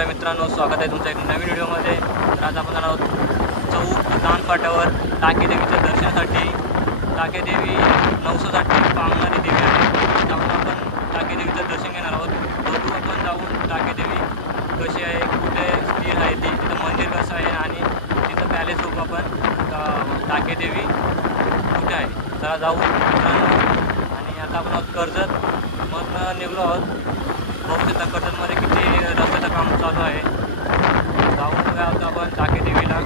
नमस्कार मित्रांनो, स्वागत आहे तुमच्या एक नवीन व्हिडिओमध्ये। तर आज आपण आहोत चौक दानपाट्यावर टाकेदेवीच्या दर्शनासाठी। टाकेदेवी 960 पावणारी देवी आहे। त्यामुळे आपण टाकेदेवीचं दर्शन घेणार आहोत। बघू आपण जाऊन टाकेदेवी कशी आहे, कुठे स्थिर आहे ती, तिथं मंदिर कसं आहे आणि तिथं पॅलेस बघू आपण टाकेदेवी कुठे आहे। चला जाऊ मित्रांनो। आणि आता आपण आहोत कर्जत, मग निघलो आहोत। बघू शकता कर्जतमध्ये किती रस्त्याचं काम चालू आहे। जाऊन बघा आता आपण टाकेदेवीला।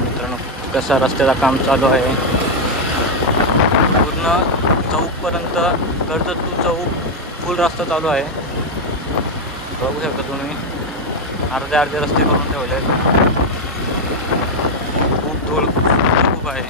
मित्रांनो कसा रस्त्याचं काम चालू आहे। पूर्ण चौकपर्यंत कर्जत टू चौक फुल रस्ता चालू आहे। बघू शकता तुम्ही, अर्धे रस्ते करून ठेवले आहेत। खूप धूळ खूप आहे।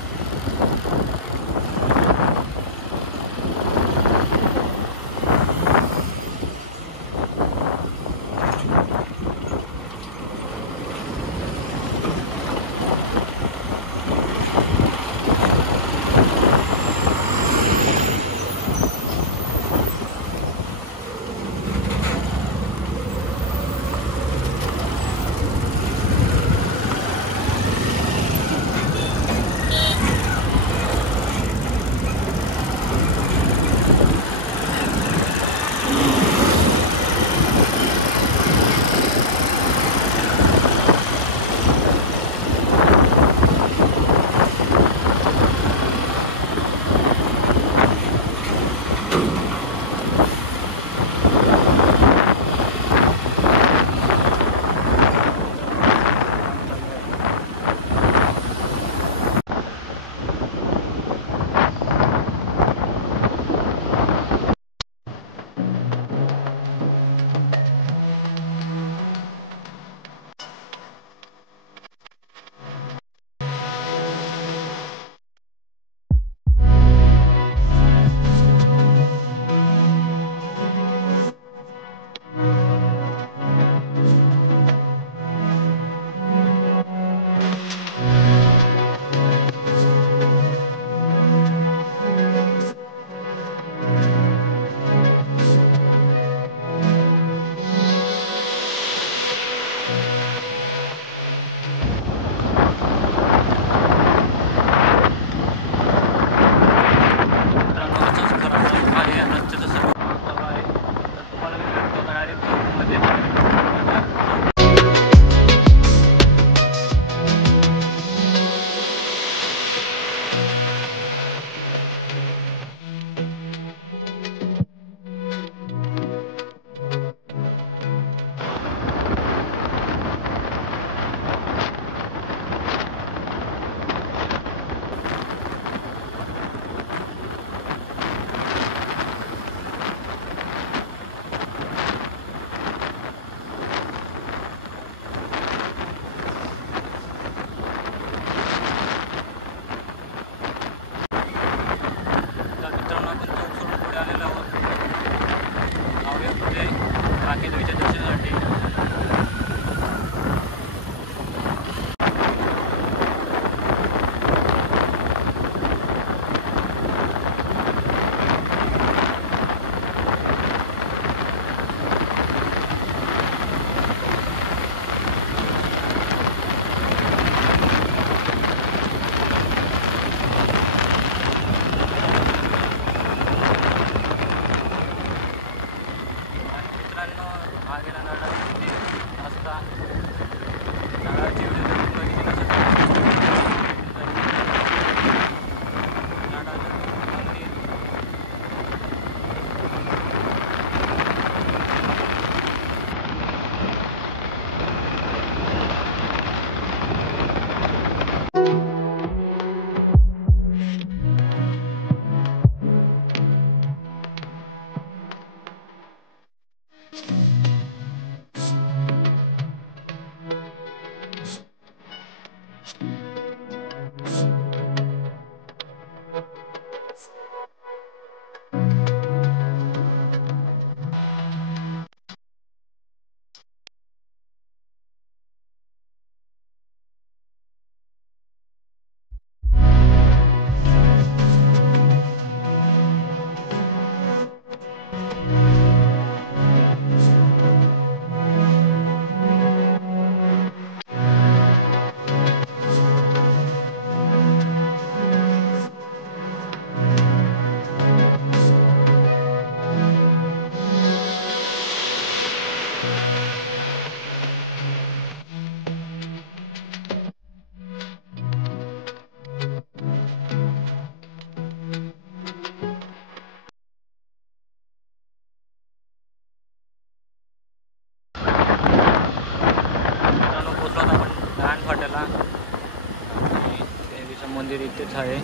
इथेच आहे.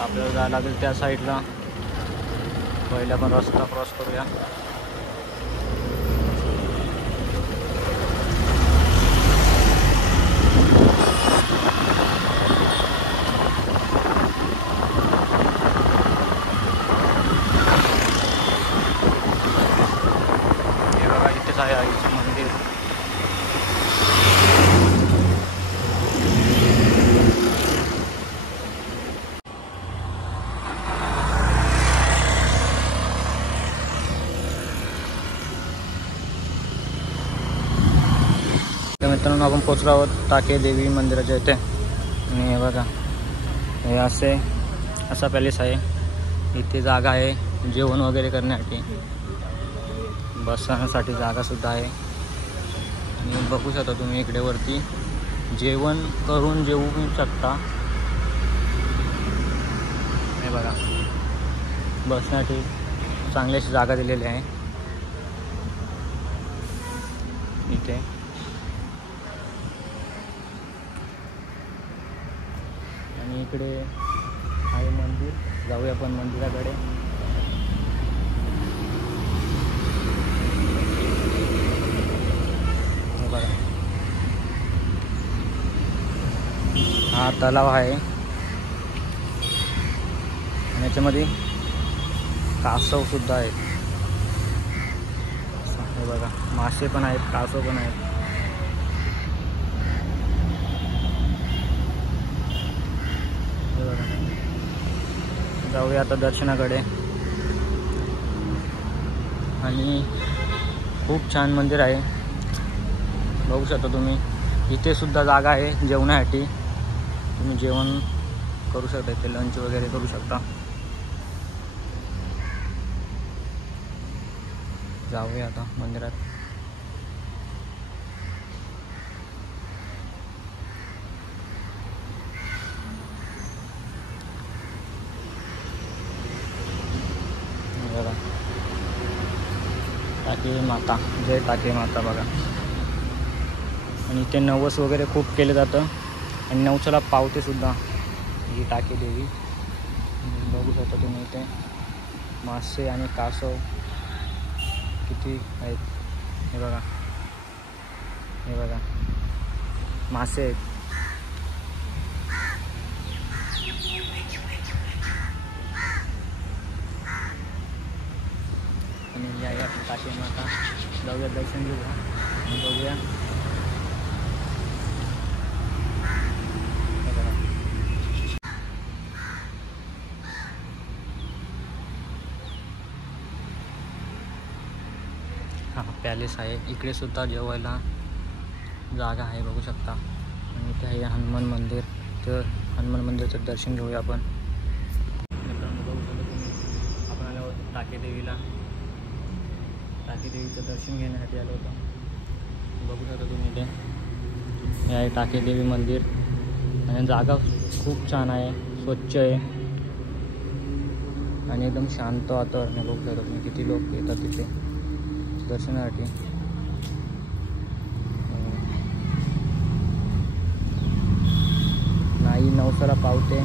आपल्याला जायला लागेल त्या साईडला. पहिले आपण रस्ता क्रॉस करूया. हे बघा इथेच आहे आईचं मंदिर. मित्रांनो आपण पोचलो आहोत टाके देवी मंदिराच्या इथे. आणि हे बघा हे असा पॅलेस आहे. इथे जागा आहे जेवण वगैरे करण्यासाठी, बसण्यासाठी जागासुद्धा आहे. आणि बघू शकता तुम्ही इकडे वरती जेवण करून जेवू शकता. हे बघा बसण्यासाठी चांगली अशी जागा दिलेली आहे इथे. आणि इकडे आहे मंदिर. जाऊया आपण मंदिराकडे. हे बघा हा तलाव आहे. आणि याच्यामध्ये कासव सुद्धा आहेत. हे बघा मासे पण आहेत, कासव पण आहेत. जाऊया आता दर्शनाकडे. आणि खूप छान मंदिर आहे बघू शकता तुम्ही. इथे सुद्धा जागा आहे जेवणासाठी. तुम्ही जेवण करू शकता इथे, लंच वगैरे करू शकता. जाऊया आता मंदिरात. बघा टाके माता, जय टाके माता बघा. आणि इथे नवस वगैरे खूप केलं जातं. आणि नवसाला पावते सुद्धा ही टाके देवी. बघू शकता तुम्ही इथे मासे आणि कासव किती आहेत. हे बघा, हे बघा मासे आहेत. आणि या टाके माता. जाऊया दर्शन घेऊया आणि बघूया. हा पॅलेस आहे. इकडे सुद्धा जेवायला जागा आहे बघू शकता. आणि इथे आहे हनुमान मंदिर. तर हनुमान मंदिराचं दर्शन घेऊया आपण. मित्रांनो बघू शकता तुम्ही आपण आलो आहोत टाके देवीला. टाके देवीचं दर्शन घेण्यासाठी आलो होतो. बघू शकता तुम्ही इथे हे आहे टाके देवी मंदिर. आणि जागा खूप छान आहे, स्वच्छ आहे आणि एकदम शांत वातावरण आहे. बघू शकता तुम्ही किती लोक येतात तिथे दर्शनासाठी. नाही नवसाला पावते.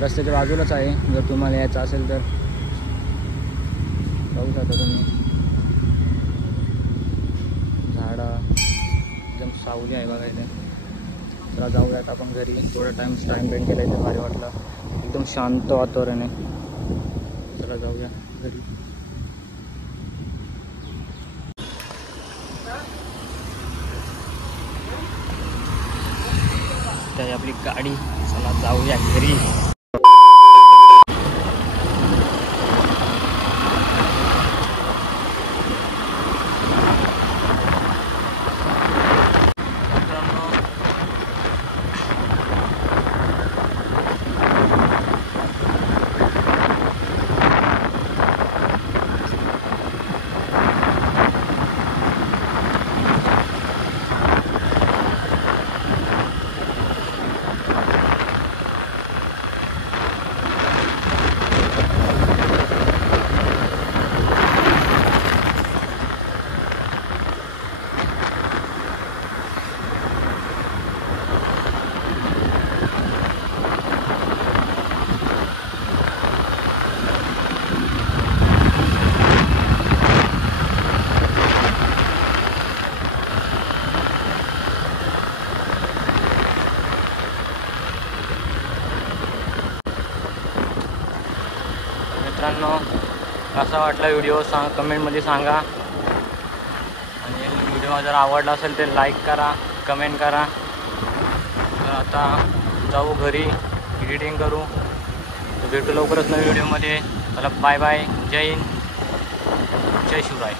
रस्त्याच्या बाजूलाच आहे. जर तुम्हाला यायचं असेल तर बघू शकता तुम्ही. झाडं एकदम सावली आहे बघा इथे. चला जाऊयात आपण घरी. थोडा टाईम स्पेंड केला इथे, भारी वाटलं. एकदम शांत वातावरण आहे. चला जाऊया घरी. तर आपली गाडी. चला जाऊया घरी. मित्रांनो, कसा वाटला व्हिडिओ कमेंटमध्ये सांगा. आणि व्हिडिओ जर आवडला असेल तर लाईक करा, कमेंट करा. तर आता जाऊ घरी, एडिटिंग करू. तर भेटू लवकरच नवीन व्हिडिओमध्ये. चला बाय बाय. जय हिंद, जय शिवराय.